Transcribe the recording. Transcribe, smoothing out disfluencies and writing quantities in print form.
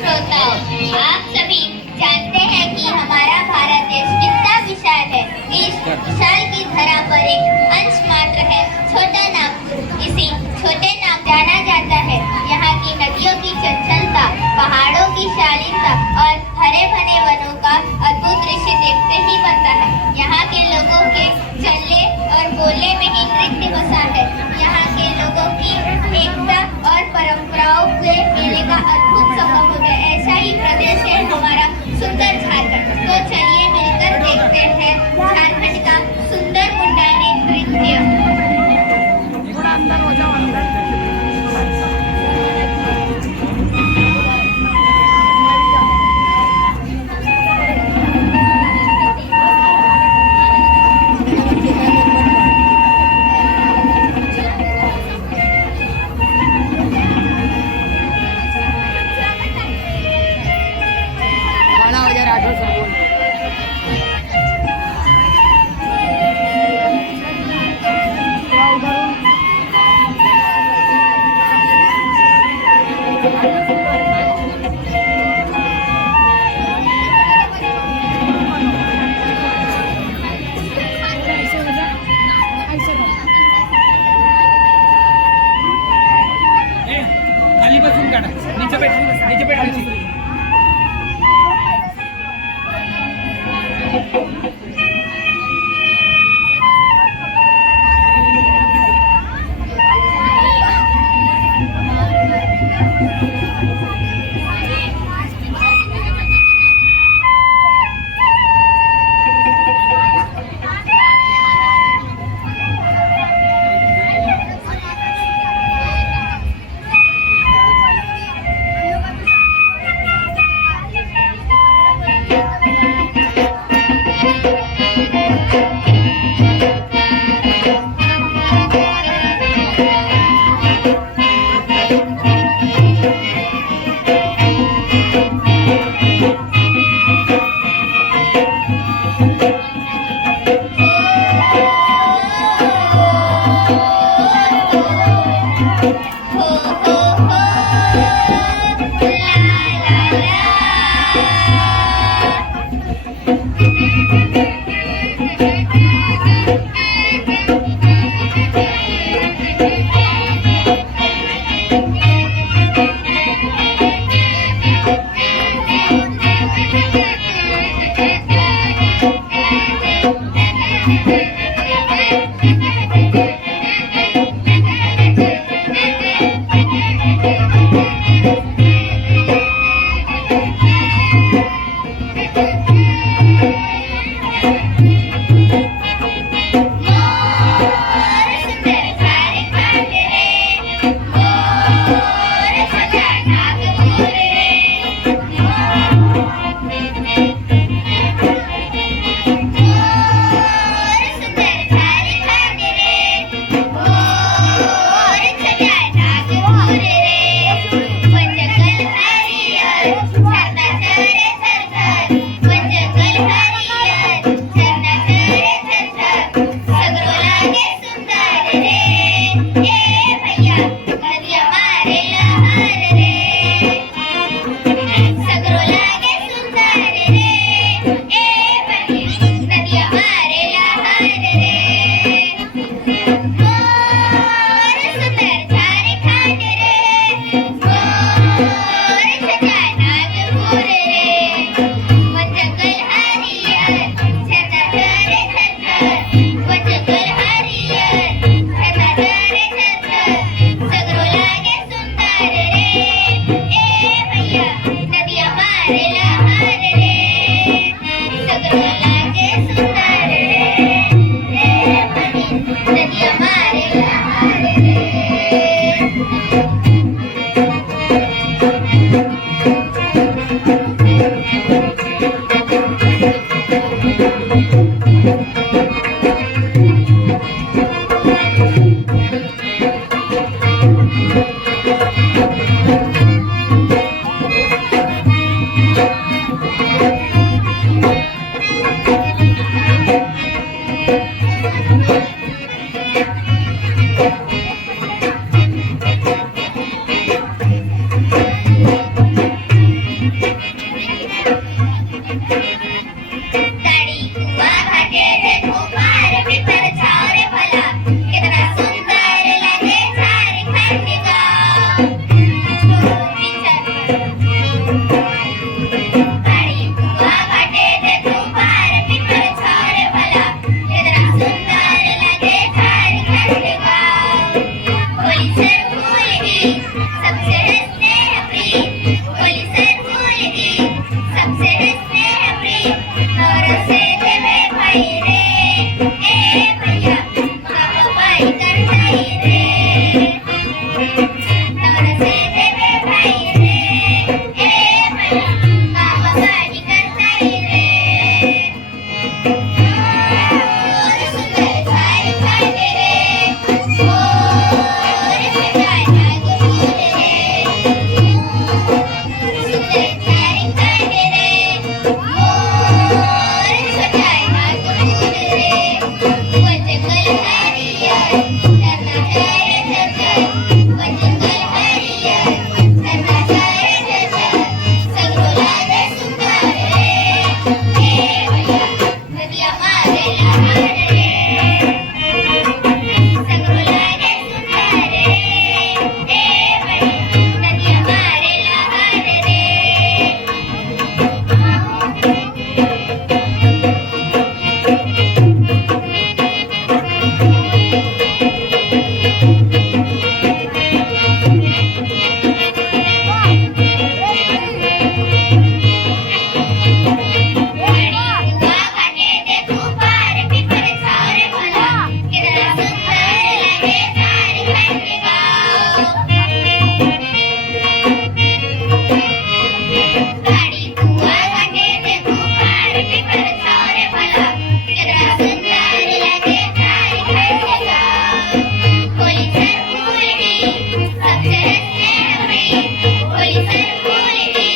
श्रोताओं, आप सभी जानते हैं कि हमारा भारत देश कितना विशाल है। इस विशाल की धरा पर एक अंश मात्र है छोटा नागपुर। इसी छोटे नाम जाना जाता है। यहाँ की नदियों की चंचलता, पहाड़ों की शालीनता और हरे भरे वनों का अद्भुत दृश्य देखते ही बनता है। यहाँ के लोगों के चलने और बोलने में ही नृत्य बसा है। यहाँ के लोगों की एकता और परंपराओं के मेले का अद्भुत संगम हो गया। ऐसा ही प्रदेश है हमारा सुंदर झारखंड। तो चलिए मिलकर देखते हैं झारखंड का सुंदर मुंडानी नृत्य। थोड़ा अंदर हो जाओ, अंदर। नीचे बैठायची। पोलिस बोलते